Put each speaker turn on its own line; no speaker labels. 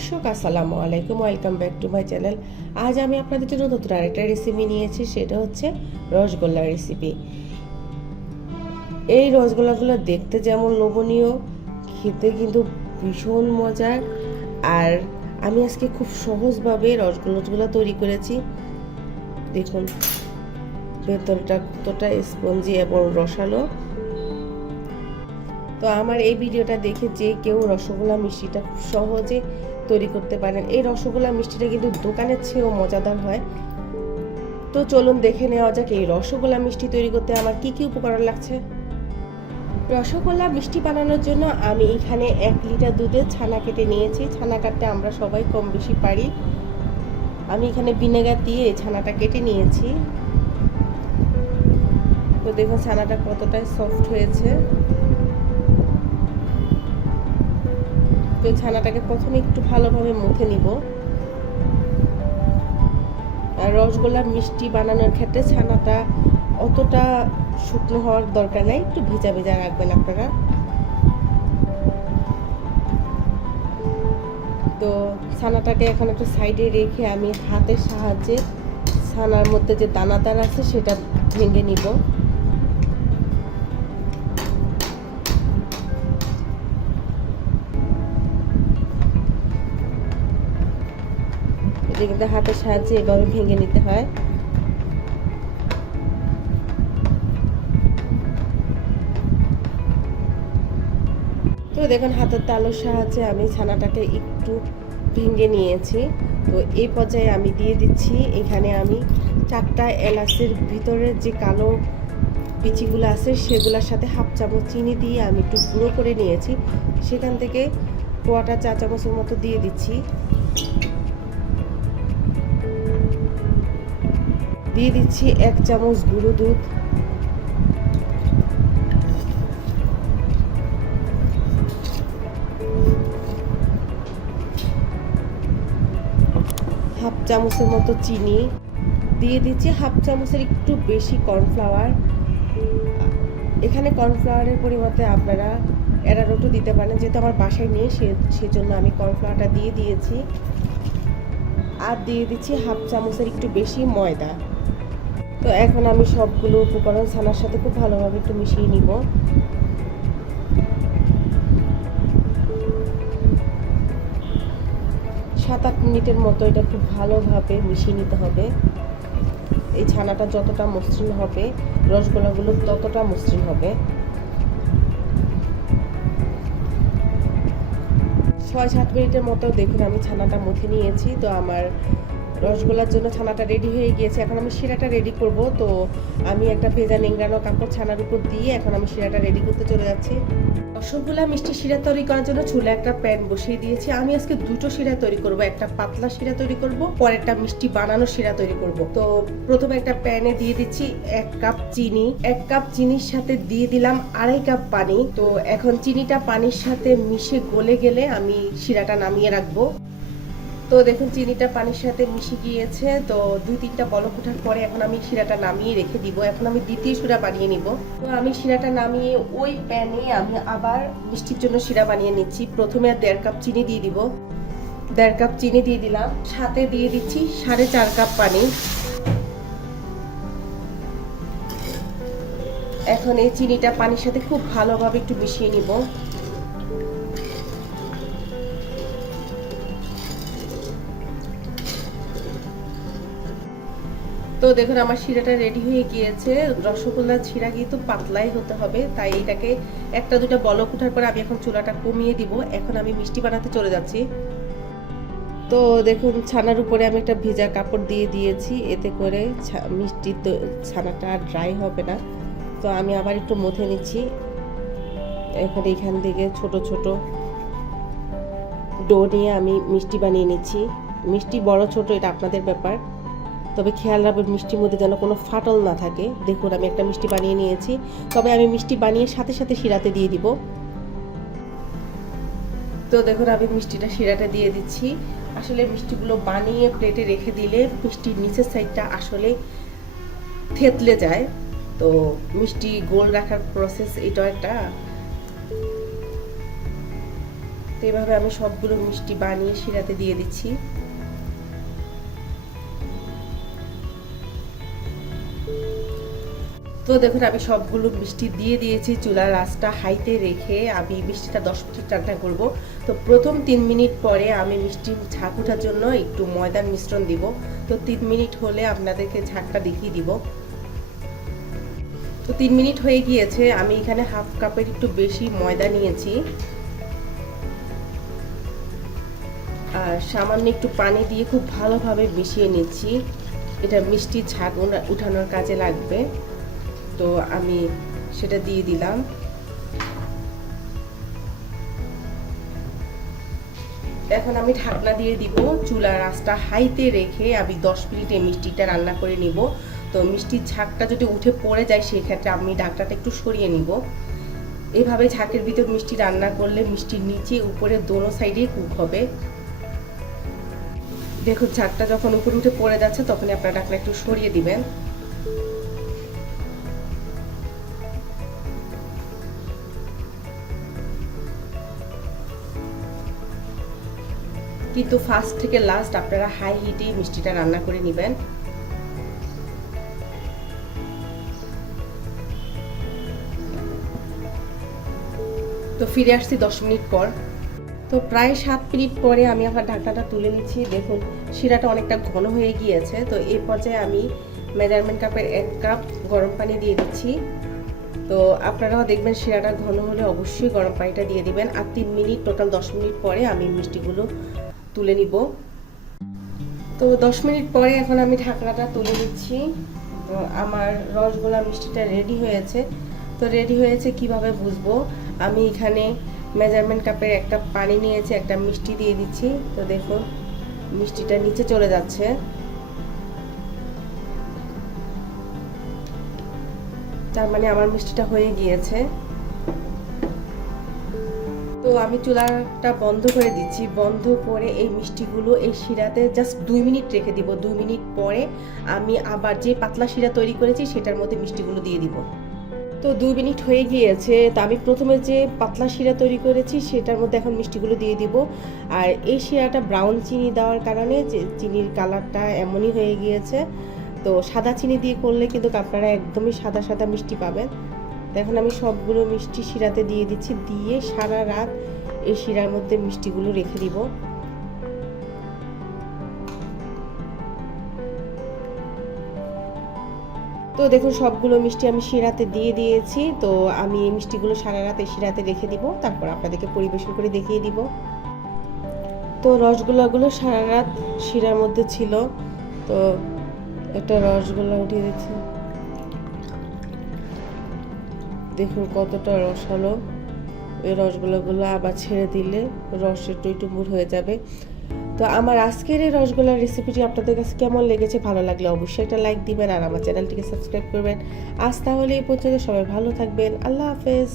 দর্শক, আসসালামু আলাইকুম। Welcome back to my channel আজ আমি আপনাদের জন্য নতুন আরেকটা রেসিপি নিয়েছি, সেটা হচ্ছে রসগোল্লা রেসিপি এই রসগোল্লাগুলো দেখতে যেমন লোভনীয়, খেতে কিন্তু ভীষণ মজার। আর আমি আজকে খুব সহজভাবে রসগোল্লাগুলো তৈরি করেছি। দেখুন, ভেতরটা কতটা স্পঞ্জি এবং রসালো। তো আমার এই ভিডিওটা দেখে যে কেউ রসগোল্লা মিষ্টিটা খুব সহজে তৈরি করতে পারেন। এই রসগোল্লা মিষ্টিটা কিন্তু দোকানের চেয়েও মজাদার হয়। তো চলুন দেখে নেওয়া যাক এই রসগোল্লা মিষ্টি তৈরি করতে আমার কি কি উপকরণ লাগছে। রসগোল্লা মিষ্টি বানানোর জন্য আমি এখানে এক লিটার দুধের ছানা কেটে নিয়েছি। ছানা কাটতে আমরা সবাই কম বেশি পারি। আমি এখানে ভিনেগার দিয়ে ছানাটা কেটে নিয়েছি। তো দেখুন, ছানাটা কতটা সফট হয়েছে। তো ছানাটাকে প্রথমে একটু ভালোভাবে মুখে নিব। আর রসগোল্লার মিষ্টি বানানোর ক্ষেত্রে ছানাটা অতটা শুকনো হওয়ার দরকার নেই, একটু ভিজা ভিজা রাখবেন আপনারা। তো ছানাটাকে এখন একটু সাইডে রেখে আমি হাতের সাহায্যে ছানার মধ্যে যে দানাদার আছে সেটা ভেঙে নিব। এটা কিন্তু হাতের সাহায্যে এভাবে ভেঙে নিতে হয়। তো দেখুন, হাতের তালুর সাহায্যে আমি ছানাটাকে একটু ভেঙে নিয়েছি। তো এই পর্যায়ে আমি দিয়ে দিচ্ছি, এখানে আমি চারটা এলাচের ভিতরের যে কালো বিচিগুলো আছে, সেগুলোর সাথে হাফ চামচ চিনি দিয়ে আমি একটু গুঁড়ো করে নিয়েছি। সেখান থেকে কোয়াটা চা চামচের মতো দিয়ে দিচ্ছি। দিয়ে দিচ্ছি এক চামচ গুঁড়ো দুধ। হাফ চামচের মতো চিনি। দিয়ে দিচ্ছি হাফ চামচের একটু বেশি কর্নফ্লাওয়ার। এখানে কর্নফ্লাওয়ারের পরিবর্তে আপনারা অ্যারারোটও দিতে পারেন, যেহেতু আমার বাসায় নেই, সে, সেজন্য আমি কর্নফ্লাওয়ারটা দিয়ে দিয়েছি। আর দিয়ে দিচ্ছি হাফ চামচের একটু বেশি ময়দা। তো এখন আমি সবগুলো উপকরণ ছানার সাথে খুব ভালোভাবে একটু মিশিয়ে নিব। সাত আট মিনিটের মতো এটা খুব ভালোভাবে মিশিয়ে নিতে হবে। এই ছানাটা যতটা মসৃণ হবে, রসগোল্লাগুলো ততটা মসৃণ হবে। ছয় সাত মিনিটের মতো দেখুন আমি ছানাটা মুথে নিয়েছি, তো আমার রসগোল্লার জন্য ছানাটা রেডি হয়ে গিয়েছে। এখন আমি শিরাটা রেডি করব। তো আমি একটা ভেজা নিংড়ানো কাপড় ছানার উপর দিয়ে এখন আমি শিরাটা রেডি করতে চলে যাচ্ছি। রসগোল্লা মিষ্টি শিরা তৈরি করার জন্য চুলে একটা প্যান বসিয়ে দিয়েছি। আমি আজকে দুটো শিরা তৈরি করব। একটা পাতলা শিরা তৈরি করব, পরেরটা মিষ্টি বানানো শিরা তৈরি করব। তো প্রথমে একটা প্যানে দিয়ে দিচ্ছি এক কাপ চিনি। এক কাপ চিনির সাথে দিয়ে দিলাম আড়াই কাপ পানি। তো এখন চিনিটা পানির সাথে মিশে গলে গেলে আমি শিরাটা নামিয়ে রাখব। তো দেখুন, চিনিটা পানির সাথে মিশে গিয়েছে, তো দুই তিনটা বলক ওঠার পরে এখন আমি শিরাটা নামিয়ে রেখে দিব। এখন আমি দ্বিতীয় শিরা বানিয়ে নিব। তো আমি শিরাটা নামিয়ে ওই প্যানে আমি আবার মিষ্টির জন্য শিরা বানিয়ে নিচ্ছি। প্রথমে দেড় কাপ চিনি দিয়ে দিব। দেড় কাপ চিনি দিয়ে দিলাম। সাথে দিয়ে দিচ্ছি সাড়ে চার কাপ পানি। এখন এই চিনিটা পানির সাথে খুব ভালোভাবে একটু মিশিয়ে নিব। তো দেখুন, আমার শিরাটা রেডি হয়ে গিয়েছে। রসগোল্লার শিরা কিন্তু পাতলাই হতে হবে, তাই এটাকে একটা দুটা বলক উঠার পরে আমি এখন চুলাটা কমিয়ে দিব। এখন আমি মিষ্টি বানাতে চলে যাচ্ছি। তো দেখুন, ছানার উপরে আমি একটা ভেজা কাপড় দিয়ে দিয়েছি, এতে করে মিষ্টি ছানাটা আর ড্রাই হবে না। তো আমি আবার একটু মথে নিচ্ছি। এখন এখান থেকে ছোট ছোট ডো নিয়ে আমি মিষ্টি বানিয়ে নিচ্ছি। মিষ্টি বড়, ছোট, এটা আপনাদের ব্যাপার। তবে খেয়াল রাখবেন মিষ্টির মধ্যে যেন কোনো ফাটল না থাকে। দেখুন, আমি একটা মিষ্টি বানিয়ে নিয়েছি। তবে আমি মিষ্টি বানিয়ে সাথে সাথে শিরাতে দিয়ে দিব। তো দেখুন, আমি মিষ্টিটা শিরাটা দিয়ে দিচ্ছি। আসলে মিষ্টিগুলো বানিয়ে প্লেটে রেখে দিলে মিষ্টির নিচের সাইডটা আসলে থেতলে যায়। তো মিষ্টি গোল রাখার প্রসেস এটা একটা। তো এভাবে আমি সবগুলো মিষ্টি বানিয়ে শিরাতে দিয়ে দিচ্ছি। তো দেখুন, আমি সবগুলো মিষ্টি দিয়ে দিয়েছি। চুলার আঁচটা হাইতে রেখে আমি মিষ্টিটা দশ মিনিট রান্না করব। তো প্রথম তিন মিনিট পরে আমি মিষ্টি ঝাঁক ওঠার জন্য একটু ময়দার মিশ্রণ দিব। তো তিন মিনিট হলে আপনাদেরকে ঝাঁকটা দেখিয়ে দিব। তো তিন মিনিট হয়ে গিয়েছে, আমি এখানে হাফ কাপের একটু বেশি ময়দা নিয়েছি। আর সামান্য একটু পানি দিয়ে খুব ভালোভাবে মিশিয়ে নিচ্ছি। এটা মিষ্টি ঝাঁক উঠানোর কাজে লাগবে। তো আমি সেটা দিয়ে দিলাম। এখন আমি ঢাকনা দিয়ে দিব। চুলার আঁচটা হাইতে রেখে আমি দশ মিনিটে মিষ্টিটা রান্না করে নিব। তো মিষ্টির ঝাঁকটা যদি উঠে পড়ে যায়, সেক্ষেত্রে আমি ঢাকনাটা একটু সরিয়ে নিব। এভাবে ঝাঁকের ভিতর মিষ্টি রান্না করলে মিষ্টির নিচে উপরে দোনো সাইডে কুক হবে। দেখুন, ঝাঁকটা যখন উপরে উঠে পড়ে যাচ্ছে, তখনই আপনার ঢাকনা একটু সরিয়ে দিবেন। কিন্তু ফার্স্ট থেকে লাস্ট আপনারা হাই হিটে মিষ্টিটা রান্না করে নেবেন। তো ফিরে আসছি দশ মিনিট পর। তো প্রায় সাত মিনিট পরে আমি আমার ঢাকনাটা তুলে নিচ্ছি। দেখুন, শিরাটা অনেকটা ঘন হয়ে গিয়েছে। তো এই পর্যায়ে আমি মেজারমেন্ট কাপের এক কাপ গরম পানি দিয়ে দিচ্ছি। তো আপনারাও দেখবেন শিরাটা ঘন হলে অবশ্যই গরম পানিটা দিয়ে দিবেন। আর তিন মিনিট টোটাল দশ মিনিট পরে আমি মিষ্টিগুলো তুলে নিব। তো দশ মিনিট পরে এখন আমি ঢাকনাটা তুলে নিচ্ছি। তো আমার রসগোল্লা মিষ্টিটা রেডি হয়েছে। তো রেডি হয়েছে কীভাবে বুঝব? আমি এখানে মেজারমেন্ট কাপের একটা পানি নিয়েছি, একটা মিষ্টি দিয়ে দিচ্ছি। তো দেখুন, মিষ্টিটা নিচে চলে যাচ্ছে। তার মানে আমার মিষ্টিটা হয়ে গিয়েছে। তো আমি চুলাটা বন্ধ করে দিচ্ছি। বন্ধ করে এই মিষ্টিগুলো এই শিরাতে জাস্ট দুই মিনিট রেখে দিব। দুই মিনিট পরে আমি আবার যে পাতলা শিরা তৈরি করেছি সেটার মধ্যে মিষ্টিগুলো দিয়ে দিব। তো দুই মিনিট হয়ে গিয়েছে। তো আমি প্রথমে যে পাতলা শিরা তৈরি করেছি সেটার মধ্যে এখন মিষ্টিগুলো দিয়ে দিব। আর এই শিরাটা ব্রাউন চিনি দেওয়ার কারণে যে চিনির কালারটা এমনই হয়ে গিয়েছে। তো সাদা চিনি দিয়ে করলে কিন্তু আপনারা একদমই সাদা সাদা মিষ্টি পাবেন। এখন আমি সবগুলো মিষ্টি শিরাতে দিয়ে দিচ্ছি। দিয়ে সারা রাত এই শিরার মধ্যে মিষ্টিগুলো রেখে দিব। তো দেখুন, সবগুলো মিষ্টি আমি শিরাতে দিয়ে দিয়েছি। তো আমি এই মিষ্টিগুলো সারা রাত এই শিরাতে রেখে দিব। তারপর আপনাদেরকে পরিবেশন করে দেখিয়ে দিব। তো রসগোল্লাগুলো সারা রাত শিরার মধ্যে ছিল। তো একটা রসগোল্লা উঠিয়ে দিচ্ছি। দেখুন কতটা রসালো। এই রসগোল্লাগুলো আবার ছেড়ে দিলে রস একটু টইটুমুর হয়ে যাবে। তো আমার আজকের এই রসগোল্লার রেসিপিটি আপনাদের কাছে কেমন লেগেছে ভালো লাগলে অবশ্যই একটা লাইক দিবেন আর আমার চ্যানেলটিকে সাবস্ক্রাইব করবেন। আজ তাহলে এই পর্যন্ত সবাই ভালো থাকবেন। আল্লাহ হাফেজ।